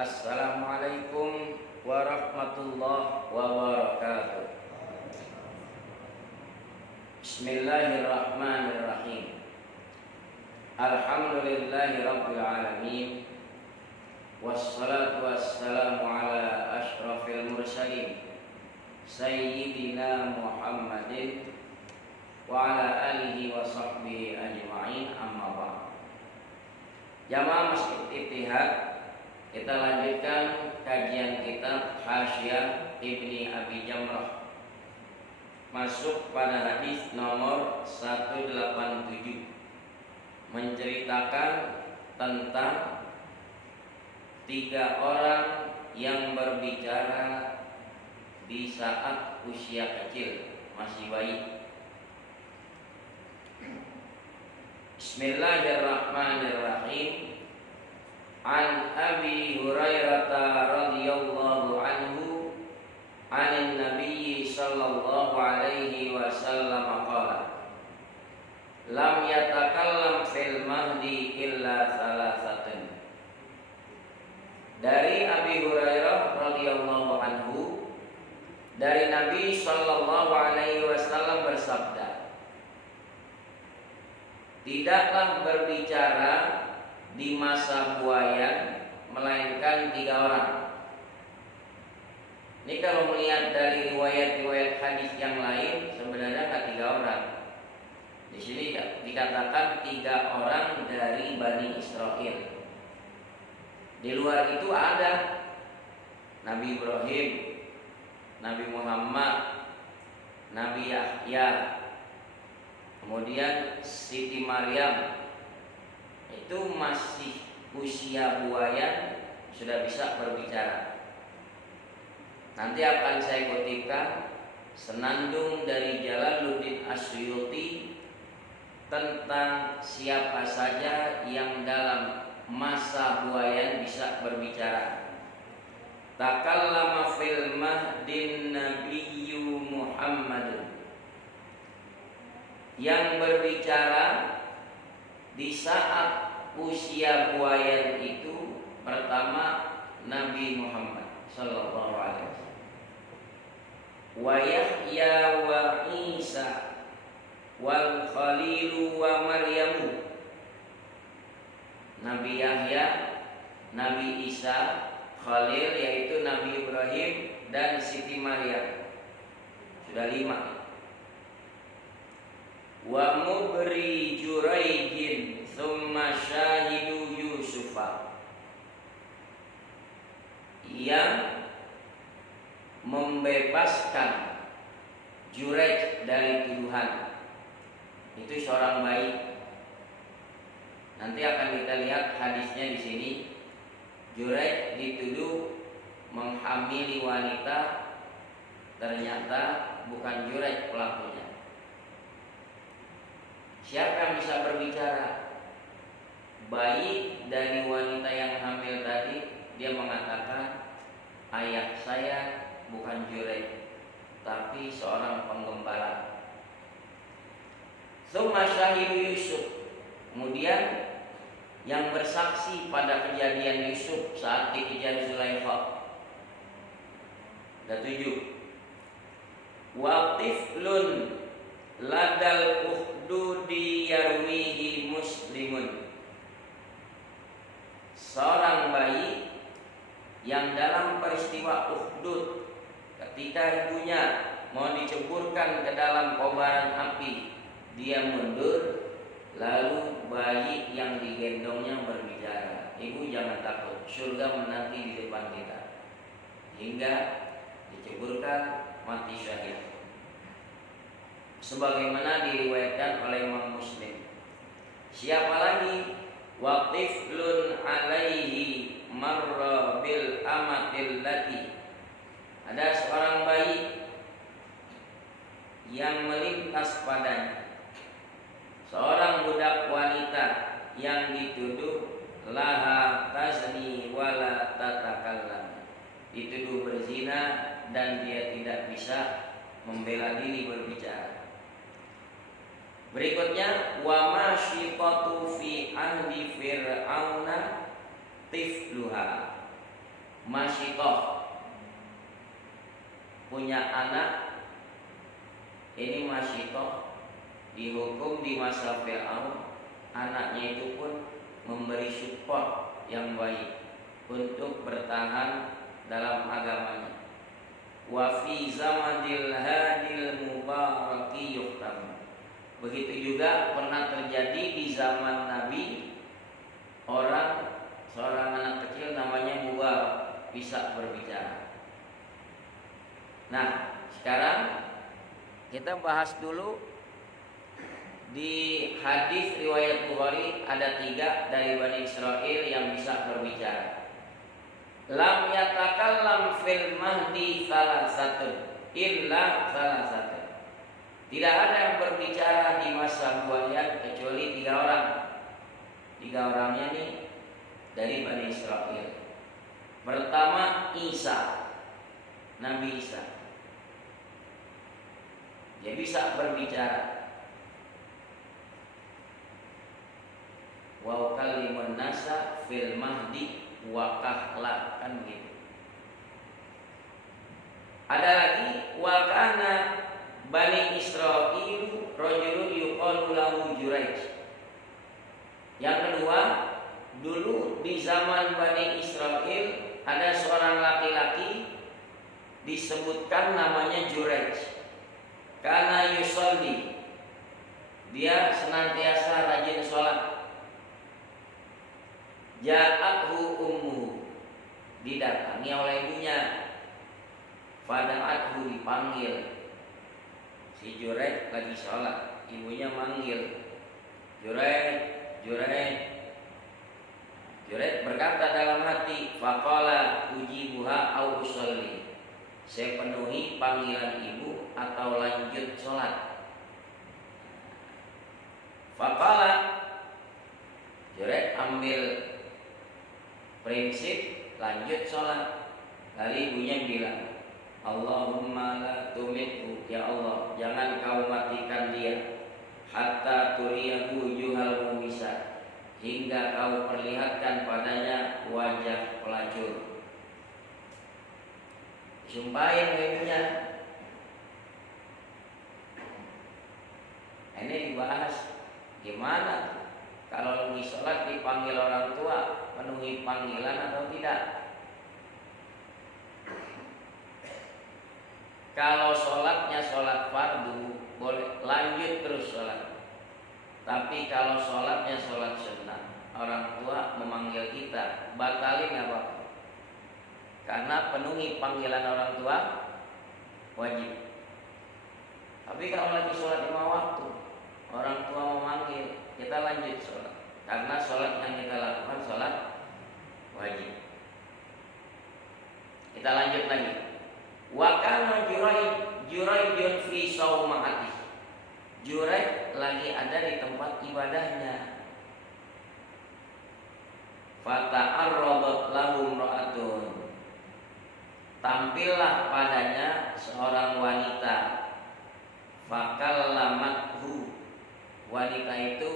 Assalamualaikum warahmatullahi wabarakatuh. Bismillahirrahmanirrahim. Alhamdulillahi rabbil alamin. Wassalatu wassalamu ala ashrafil mursalin Sayyidina Muhammadin wa ala alihi wa sahbihi ajma'in, amma ba'd. Jamaah Masjid Ittihad, kita lanjutkan kajian kitab Hasyiah Ibni Abi Jamrah, masuk pada hadis nomor 187, menceritakan tentang 3 orang yang berbicara di saat usia kecil, masih bayi. Bismillahirrahmanirrahim. An Abi Hurairah radhiyallahu anhu anin Nabi sallallahu alaihi wasallam qala lam yatakallam fil mahdi illa thalathatun. Dari Abi Hurairah radhiyallahu anhu, dari Nabi sallallahu alaihi wasallam bersabda, tidaklah berbicara di masa buayan melainkan 3 orang. Ini kalau melihat dari riwayat-riwayat hadis yang lain, sebenarnya kan 3 orang. Di sini dikatakan 3 orang dari Bani Israel. Di luar itu ada Nabi Ibrahim, Nabi Muhammad, Nabi Yahya, kemudian Siti Maryam. Itu masih usia buayan, sudah bisa berbicara. Nanti akan saya kutipkan senandung dari Jalaluddin As-Suyuti tentang siapa saja yang dalam masa buayan bisa berbicara. Takallama fil mahdin nabiyyu Muhammadun. Yang berbicara di saat usia buayan itu pertama Nabi Muhammad sallallahu alaihi wasallam, wa Yahya wa Isa wal Khalilu wa Maryamu. Nabi Yahya, Nabi Isa, Khalil yaitu Nabi Ibrahim, dan Siti Maryam. Sudah 5. Wa mubri Juraijin thumma syahidu Yusufa, yang membebaskan Juraij dari tuduhan. Itu seorang bayi. Nanti akan kita lihat hadisnya di sini. Juraij dituduh menghamili wanita, ternyata bukan Juraij pelakunya. Siapa yang bisa berbicara? Bayi dari wanita yang hamil tadi, dia mengatakan, ayah saya bukan Juraij, tapi seorang penggembala. Tsumma syahidu Yusuf, kemudian yang bersaksi pada kejadian Yusuf saat dikejar Zulaikha. Ada 7. Wa tiflun ladal uhdudi yarwihi muslimun, seorang bayi yang dalam peristiwa Uhdud ketika ibunya mau diceburkan ke dalam kobaran api, dia mundur, lalu bayi yang digendongnya berbicara, ibu jangan takut, surga menanti di depan kita, hingga diceburkan mati syahid, sebagaimana diriwayatkan oleh Imam Muslim. Siapa lagi? Waqtiflun alaihi marra bil amatil lati, ada seorang bayi yang melintas padanya seorang budak wanita yang dituduh laha tazni wala tatakallam, dituduh berzina dan dia tidak bisa membela diri berbicara. Berikutnya wa masyiqatu fi ahdi fir'auna tifluha, masyitoh, punya anak. Ini masyitoh dihukum di masa Fir'aun. Anaknya itu pun memberi support yang baik untuk bertahan dalam agamanya. Wa fi zamanil hadil mubaraki yuhtam. Begitu juga pernah terjadi di zaman Nabi, seorang anak kecil namanya Mubarak bisa berbicara. Nah, sekarang kita bahas dulu di hadis riwayat Bukhari ada 3 dari Bani Israel yang bisa berbicara. Lam yatakallam fil mahdi salasatun illa salasatun. Tidak ada yang berbicara di masa buaya kecuali 3 orang. 3 orangnya nih dari Bani Israel. Pertama Isa, Nabi Isa. Dia bisa berbicara. Wa kalimun nasa fil mahdi wa kahla, kan begitu. Ada lagi wa kana Bani Israil rajulun yuqalu lahu Juraij. Yang kedua, dulu di zaman Bani Israil ada seorang laki-laki disebutkan namanya Juraij. Karena yusolli, dia senantiasa rajin sholat. Ja'athu ummuhu, didatangi oleh ibunya. Fada'athu, dipanggil. Si Juraij lagi sholat, ibunya manggil, Juraij, Juraij. Juraij berkata dalam hati, faqala ujibuha au usolli. Saya penuhi panggilan ibu atau lanjut sholat. Faqala, Juraij ambil prinsip lanjut sholat. Kali ibunya bilang, Allahumma la tumithu, ya Allah jangan kau matikan dia, hatta turiyahu juhal mumisat, hingga kau perlihatkan padanya wajah pelacur. Sumpahin ibunya. Ini dibahas gimana kalau lagi sholat dipanggil orang tua, penuhi panggilan atau tidak. Kalau sholatnya sholat fardu, boleh lanjut terus sholat. Tapi kalau sholatnya sholat sunnah, orang tua memanggil kita, batalin apa? Karena penuhi panggilan orang tua wajib. Tapi kalau lagi sholat 5 waktu, orang tua memanggil, kita lanjut sholat. Karena sholat yang kita lakukan sholat wajib. Kita lanjut lagi. Wa kana Juraijun fi saumati. Juraij lagi ada di tempat ibadahnya. Fata'arradat lahu imra'atun. Tampillah padanya seorang wanita. Fakallamathu. Wanita itu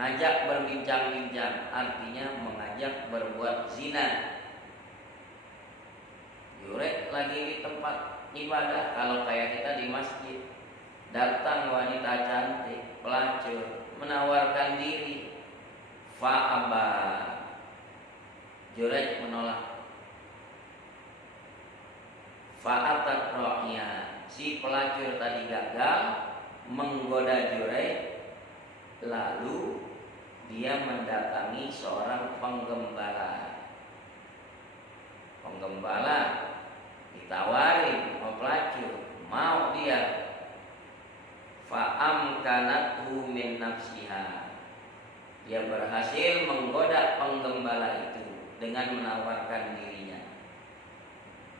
ngajak berbincang-bincang, artinya mengajak berbuat zina. Juraij lagi di tempat ibadah, kalau kayak kita di masjid, datang wanita cantik, pelacur, menawarkan diri. Fa'aba, Juraij menolak. Fa'atat ro'nya, si pelacur tadi gagal menggoda Juraij, lalu dia mendatangi seorang penggembala. Penggembala ditawarin mau pelacur, mau dia. Fa'amkanathu min nafsiha, dia berhasil menggoda penggembala itu dengan menawarkan dirinya.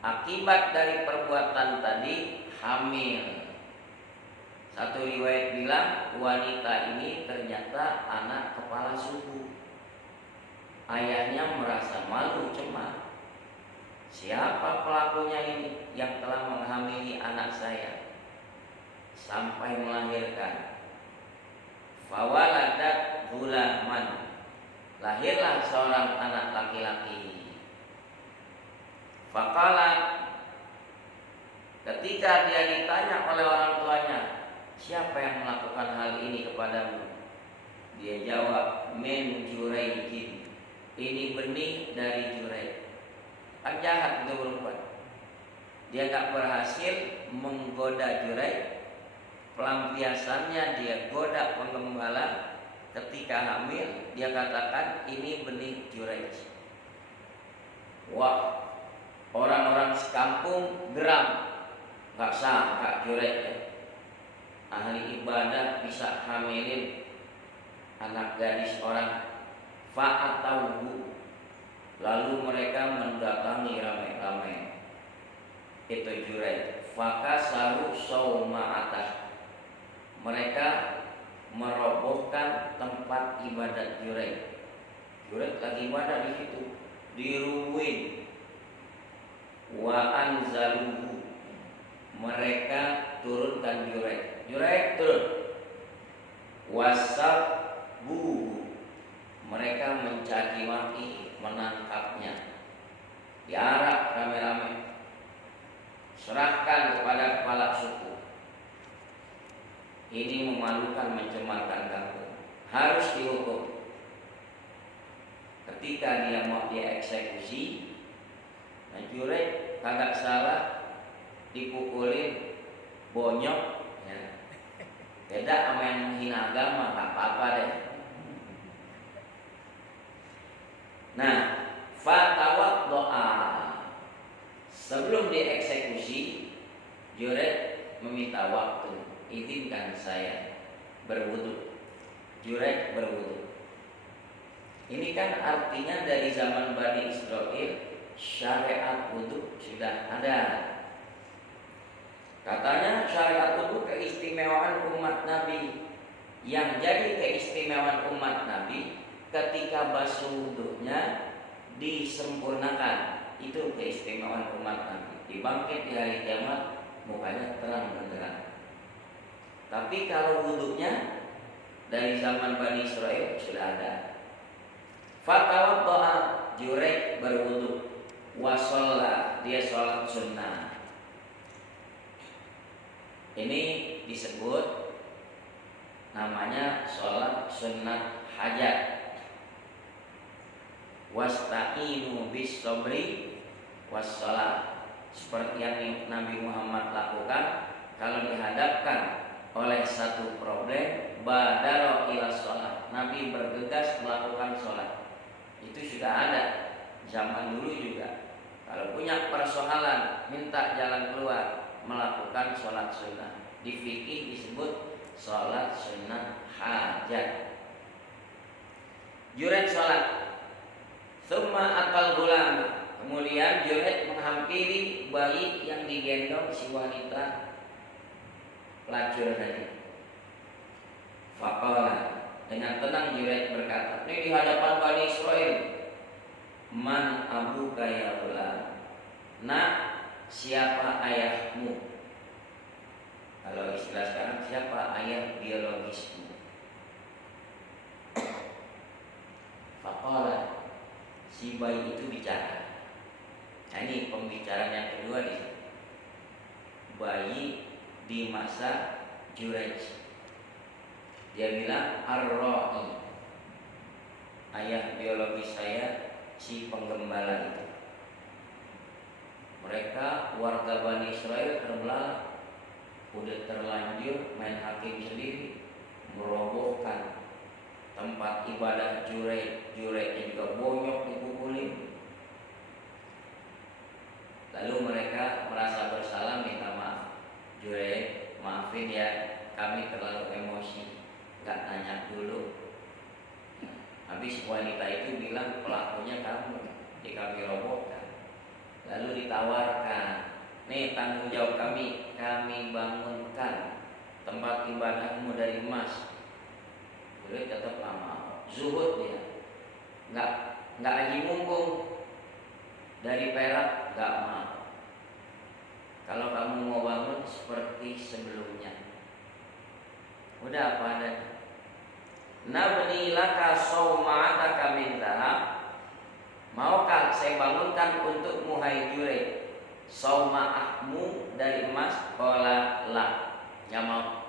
Akibat dari perbuatan tadi hamil. Satu riwayat bilang wanita ini ternyata anak kepala suku. Ayahnya merasa malu, cemas. Siapa pelakunya ini yang telah menghamili anak saya sampai melahirkan? Fawaladat gulaman, lahirlah seorang anak laki-laki. Faqala, ketika dia ditanya oleh orang tuanya, siapa yang melakukan hal ini kepadamu? Dia jawab, min Jurayjin, ini benih dari Juraij. Kan jahat itu perempuan. Dia gak berhasil menggoda Juraij. Pelampiasannya dia goda penggembala. Ketika hamil, dia katakan ini benih Juraij. Wah, orang-orang sekampung geram. Gak sangka Juraij ahli ibadah bisa hamilin anak gadis orang. Fa'atauhu, lalu mereka mendatangi ramai-ramai itu Juraij. Fakasaru sauma'atah, mereka merobohkan tempat ibadat Juraij. Juraij lagi ibadah di situ, dirubuhin. Wa anzaluhu, mereka turunkan Juraij. Juraij turun. Wasabbuhu, mereka mencaci maki, menangkapnya, diarak rame-rame, serahkan kepada kepala suku. Ini memalukan, mencemarkan kampung, harus dihukum. Ketika dia mau dieksekusi, Juraij kagak salah, dipukulin bonyok, ya. Beda sama yang menghina agama, gak apa-apa deh. Nah, fatawat doa, sebelum dieksekusi, Juraij meminta waktu, izinkan saya berwudu. Juraij berwudu. Ini kan artinya dari zaman Bani Israel syariat wudu sudah ada. Katanya syariat wudu keistimewaan umat Nabi. Yang jadi keistimewaan umat Nabi, ketika basuh wudunya disempurnakan. Itu keistimewaan umat Nabi. Dibangkit di hari kiamat, mukanya terang benderang. Tapi kalau wudunya dari zaman Bani Israel sudah ada. Fatawat doa, Juraij berwudu. Wasolla, dia sholat sunnah. Ini disebut namanya sholat sunnah hajat. Wasta'inu bis sobri wassalah, seperti yang Nabi Muhammad lakukan kalau dihadapkan oleh satu problem, badaro ila sholat, Nabi bergegas melakukan sholat. Itu sudah ada zaman dulu juga. Kalau punya persoalan, minta jalan keluar, melakukan sholat sunnah. Di fikih disebut sholat sunnah hajat. Juraij sholat, thumma atal gulam, kemudian Juraij menghampiri bayi yang digendong si wanita pelacur tadi. Faqala, dengan tenang Juraij berkata, ini di hadapan Bani Israel, man abuka ya gulam, nak, siapa ayahmu? Kalau istilah sekarang, siapa ayah biologismu? Faqala, si bayi itu bicara. Nah, ini pembicaraan yang kedua di sini. Bayi di masa Juraij. Dia bilang ar-ra'i, ayah biologis saya si penggembala itu. Mereka warga Bani Israel terbelalak, udah terlanjur main hakim sendiri, merobohkan tempat ibadah Juraij. Juraijnya juga bonyok dipukulin. Lalu mereka merasa bersalah, minta maaf. Juraij, maafin ya, kami terlalu emosi, gak nanya dulu. Habis wanita itu bilang pelakunya kamu, kami robohkan. Lalu ditawarkan, nih tanggung jawab kami bangunkan tempat ibadahmu dari emas. Juraij tetap lama, zuhud dia, nggak haji mumpung dari perak, nggak mau. Kalau kamu mau bangun seperti sebelumnya, udah apa adanya. Nabni laka sauma'ataka min dhahab, maukah saya bangunkan untukmu hai Jureid sauma'ahmu dari emas. Qala la, ya mau,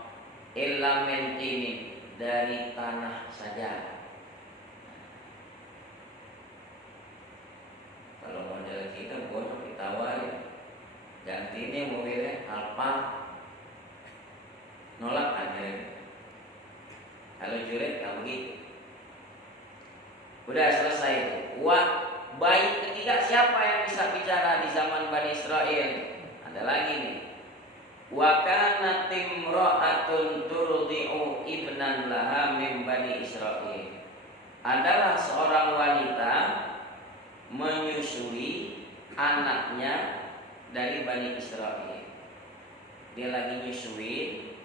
illa min tinin, dari tanah saja. Kalau model kita bodoh ditawarin, ganti ini mobilnya Alfa, nolak aja. Kalau Jureid nggak begitu. Udah selesai itu. Bayi ketiga siapa yang bisa bicara di zaman Bani Israel? Ada lagi nih. Wa kanat imra'atun turdi'u ibnan laha min Bani Israel. Adalah seorang wanita menyusui anaknya dari Bani Israel. Dia lagi nyusuin,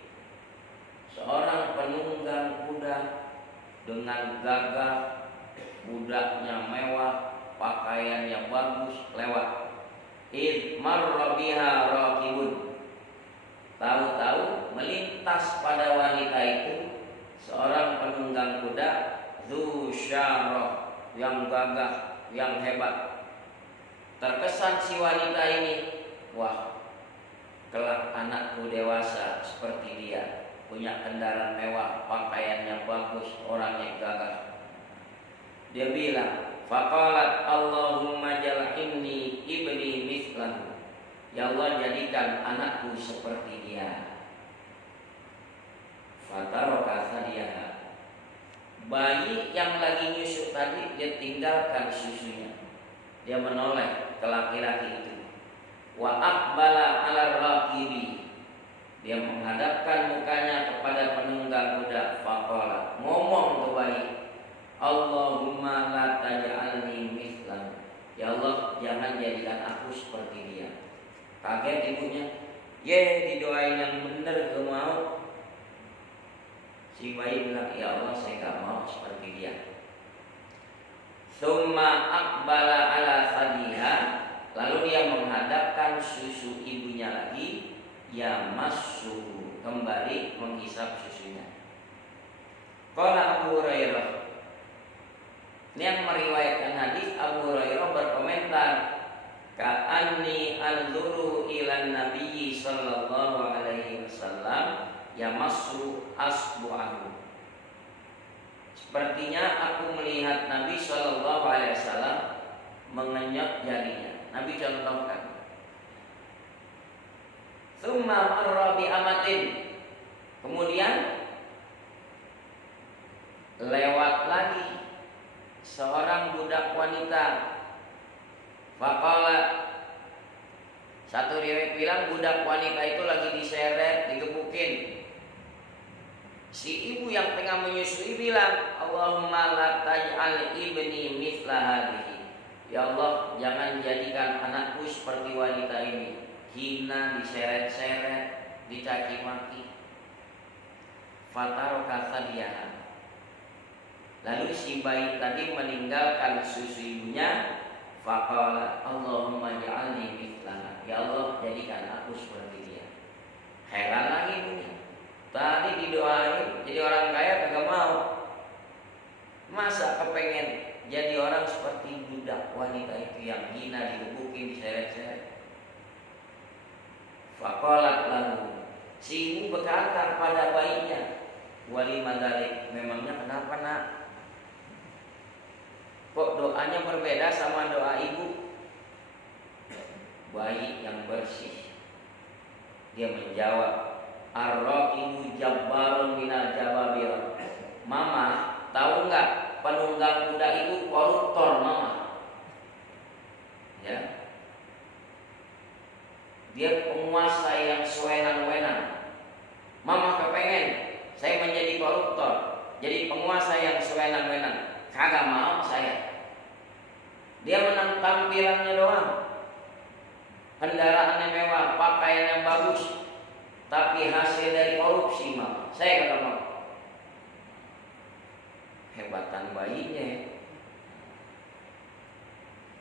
seorang penunggang kuda dengan gagah, budaknya mewah, pakaiannya bagus, lewat. Id marra biha raqibun. Tahu-tahu melintas pada wanita itu seorang penunggang kuda dzu syarah, yang gagah, yang hebat. Terkesan si wanita ini, wah, kelak anakku dewasa seperti dia, punya kendaraan mewah, pakaiannya bagus, orangnya gagah. Dia bilang, faqalat Allahumma jal'inni ibni mithlahu. Ya Allah, jadikan anakku seperti dia. Fataraka thadiyaha. Bayi yang lagi nyusu tadi, dia tinggalkan susunya. Dia menoleh ke laki-laki itu. Wa aqbala 'ala raqibi. Dia menghadapkan mukanya kepada penunggang kuda. Faqala, ngomong ke bayi, Allahumma la taj'alni mithlan. Ya Allah, jangan jadikan aku seperti dia. Kaget ibunya. Didoain yang benar gak mau. Si bayi bilang, ya Allah, saya gak mau seperti dia. Tsumma aqbala ala thadiha. Lalu dia menghadapkan susu ibunya lagi. Ya masu, kembali menghisap susunya. Qala Abu Hurairah. Ini yang meriwayatkan hadis, Abu Hurairah berkomentar, ka'anni anzuru ilan nabiyyi sallallahu alaihi wasallam yamassu asbu'ahu. Sepertinya aku melihat Nabi sallallahu alaihi wasallam mengenyot jarinya. Nabi contohkan. Tsumma marra bi amatin. Kemudian lewat lagi seorang budak wanita. Faqala, satu riwayat bilang budak wanita itu lagi diseret, digebukin. Si ibu yang tengah menyusui bilang, Allahumma la taj'al ibni mithla hadhihi. Ya Allah, jangan jadikan anakku seperti wanita ini. Hina, diseret-seret, dicaci maki. Fataraka thadiyaha. Lalu si bayi tadi meninggalkan susu ibunya. Faqala Allahumma ja'alni mithlaha. Ya Allah, jadikan aku seperti dia. Heran lagi ibunya. Tadi didoain jadi orang kaya kagak mau. Masa kepengen jadi orang seperti budak wanita itu yang hina, digebukin, diseret-seret. Faqalat lahu. Si ibu berkata pada bayinya, wali madalik, memangnya kenapa nak? Kok doanya berbeda sama doa ibu? Bayi yang bersih, dia menjawab, ar-raqibu jabbarun minal jababir. Mama, tahu nggak penunggang kuda itu koruptor, mama? Ya, dia penguasa yang sewenang-wenang. Mama kepengen saya menjadi koruptor, jadi penguasa yang sewenang-wenang. Kagak mau saya. Dia menang tampilannya doang, kendaraannya mewah, pakaian yang bagus, tapi hasil dari korupsi mah saya kagak mau. Hebatan bayinya.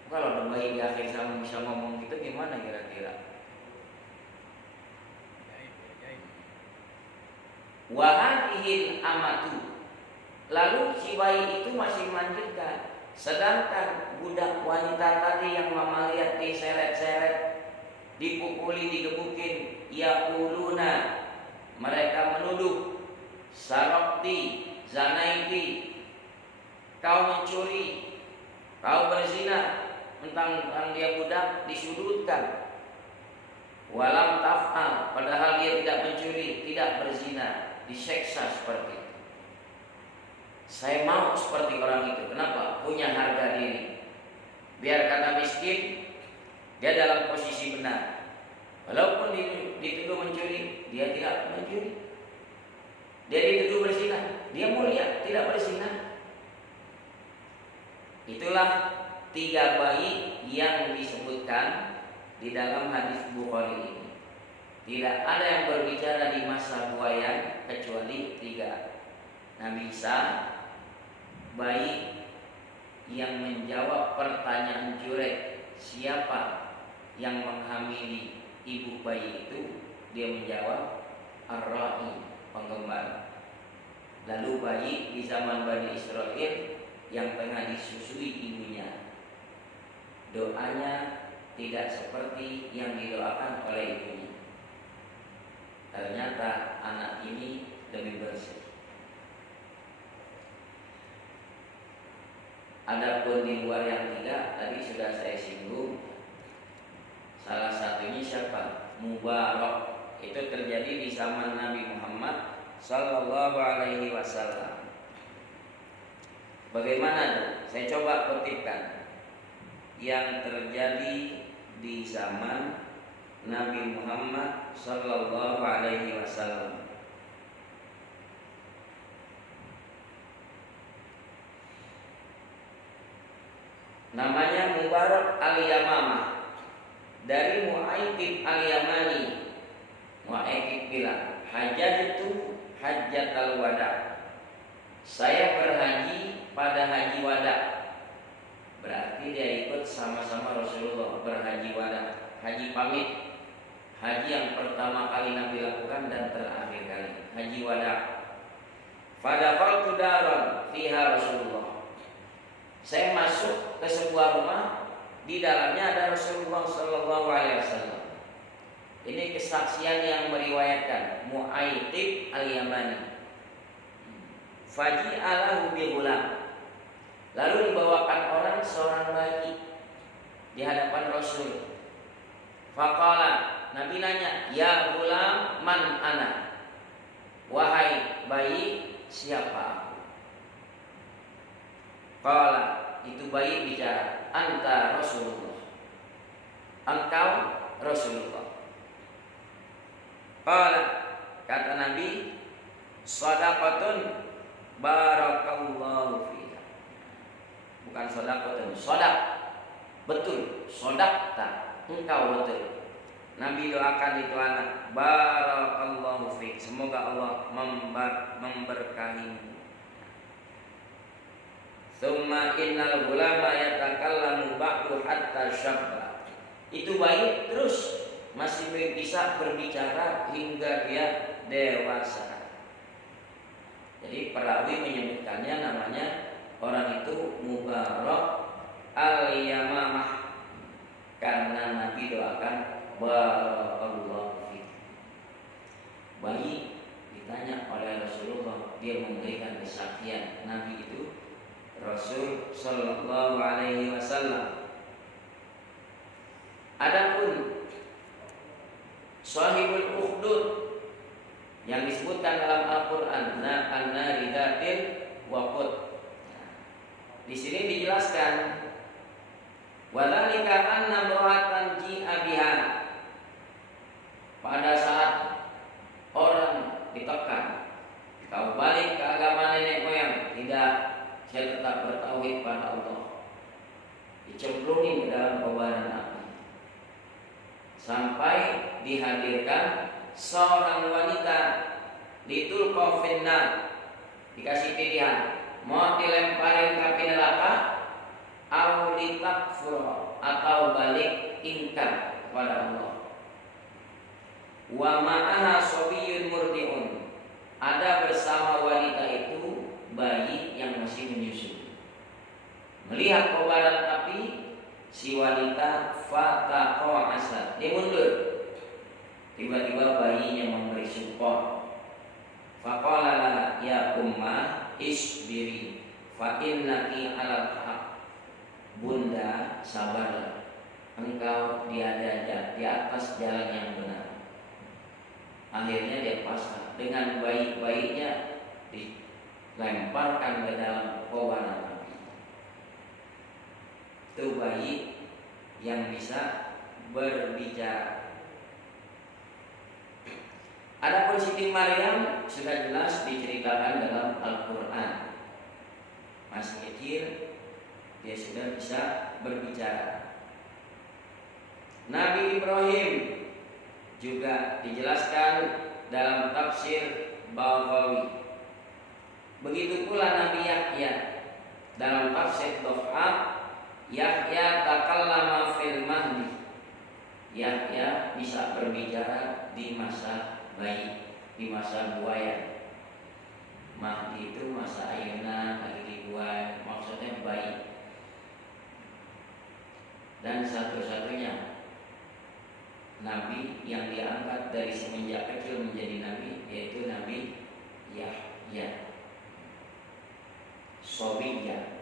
Kalau ada bayi di akhir zaman bisa ngomong gitu gimana kira-kira? Wahadihil amatu. Lalu si bayi itu masih melanjutkan, Sedangkan budak wanita tadi yang mama lihat diseret-seret, dipukuli, digebukin, yaquluna, mereka menuduh, sarokti, zanaiti, kau mencuri, kau berzina. Mentang-mentang dia budak disudutkan. Walam taf'al, padahal dia tidak mencuri, tidak berzina, diseksa seperti itu. Saya mau seperti orang itu. Kenapa? Punya harga diri. Biar kata miskin, dia dalam posisi benar. Walaupun dituduh mencuri, dia tidak mencuri. Dia dituduh berzina, dia mulia, tidak berzina. Itulah 3 bayi yang disebutkan di dalam hadis Bukhari ini. Tidak ada yang berbicara di masa buaya kecuali 3. Nabi Isa, bayi yang menjawab pertanyaan Jurek, siapa yang menghamili ibu bayi itu? Dia menjawab, Ar-Ra'i, penggembala. Lalu bayi di zaman Bani Israel yang tengah disusui ibunya, doanya tidak seperti yang didoakan oleh ibunya. Ternyata anak ini lebih bersih. Adapun di luar yang 3 tadi sudah saya singgung. Salah satunya siapa? Mubarak. Itu terjadi di zaman Nabi Muhammad sallallahu alaihi wasallam. Bagaimana tuh? Saya coba kutipkan yang terjadi di zaman Nabi Muhammad sallallahu alaihi wasallam. Namanya Mubarak al-Yamamah, dari Mu'aitib al-Yamani. Mu'aitib bilang, hajjatu hajjatal wada, saya berhaji pada haji wada. Berarti dia ikut sama-sama Rasulullah berhaji wada, haji pamit, haji yang pertama kali Nabi lakukan dan terakhir kali, haji wada. Fadakhaltu daran fiha Rasulullah, saya masuk ke sebuah rumah, di dalamnya ada Rasulullah sallallahu alaihi wasallam. Ini kesaksian yang meriwayatkan Mu'aitib al-Yamani. Faji'alahu bihulam, lalu dibawakan orang seorang bayi di hadapan Rasul. Faqala, Nabi nanya, ya hulam man ana, wahai bayi, siapa aku? Qala, itu bayi bicara, anta Rasulullah, engkau Rasulullah. Qala, kata Nabi, shadaqatun barakallahu fiha. Bukan shadaqatun, shadaq, betul, shadaqta, engkau betul. Nabi doakan itu anak, barakallahu fiik, semoga Allah memberkahimu. Tsumma innal ghulama yatakallamu ba'du hatta syabba. Itu bayi terus masih bisa berbicara hingga dia dewasa. Jadi perawi menyebutkannya, namanya orang itu Mubarak al-Yamamah, karena Nabi doakan barakallahu fiik. Bayi ditanya oleh Rasulullah, dia memberikan kesaksian Nabi itu Rasul sallallahu alaihi wasallam. Adapun Shahibul Ukhdud yang disebutkan dalam Al-Qur'an, an-nari dzatil waqud. Di sini dijelaskan, wadzalika anna imra'atan ji'a biha, pada saat orang ditekan, kau balik ke agama nenek moyang, tidak, saya tetap bertauhid pada Allah, dicemplungin ke dalam kobaran api, sampai dihadirkan seorang wanita, ditulqa finnar, dikasih pilihan, mau dilemparin ke api neraka, au litakfur, atau balik ingkar kepada Allah. Wa ma'aha sabiyyun murdi'un, ada bersama wanita itu bayi yang masih menyusu. Melihat mendengar kobaran api, si wanita fataqa'asa, dia mundur. Tiba-tiba bayinya memberi support. Faqala laha ya ummah isbiri fa innaki 'alal haq. Bunda, sabarlah. Engkau di atas jalan yang benar. Akhirnya dia pasrah, dengan baik-baiknya dilemparkan ke dalam kobaran api. Itu bayi yang bisa berbicara. Adapun Siti Maryam sudah jelas diceritakan dalam Al-Quran. Masih kecil, dia sudah bisa berbicara. Nabi Ibrahim juga dijelaskan dalam tafsir Baghawi. Begitu pula Nabi Yahya dalam tafsir Duha, Yahya takallama fil mahdi. Yahya bisa berbicara di masa bayi, di masa buaya. Mahdi itu masa ayunan, lagi dibuai, maksudnya bayi. Dan satu-satunya Nabi yang diangkat dari semenjak kecil menjadi Nabi, yaitu Nabi Yahya Sobiyah.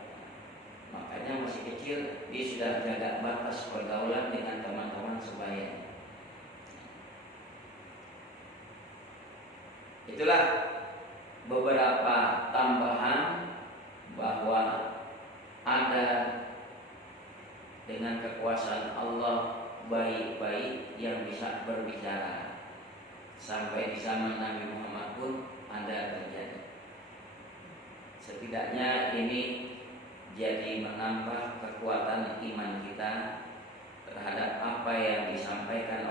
Makanya masih kecil dia sudah jaga batas pergaulan dengan teman-teman sebaya. Itulah beberapa tambahan bahwa ada dengan kekuasaan Allah bayi-bayi yang bisa berbicara. Sampai di zaman Nabi Muhammad pun ada terjadi. Setidaknya ini jadi menambah kekuatan iman kita terhadap apa yang disampaikan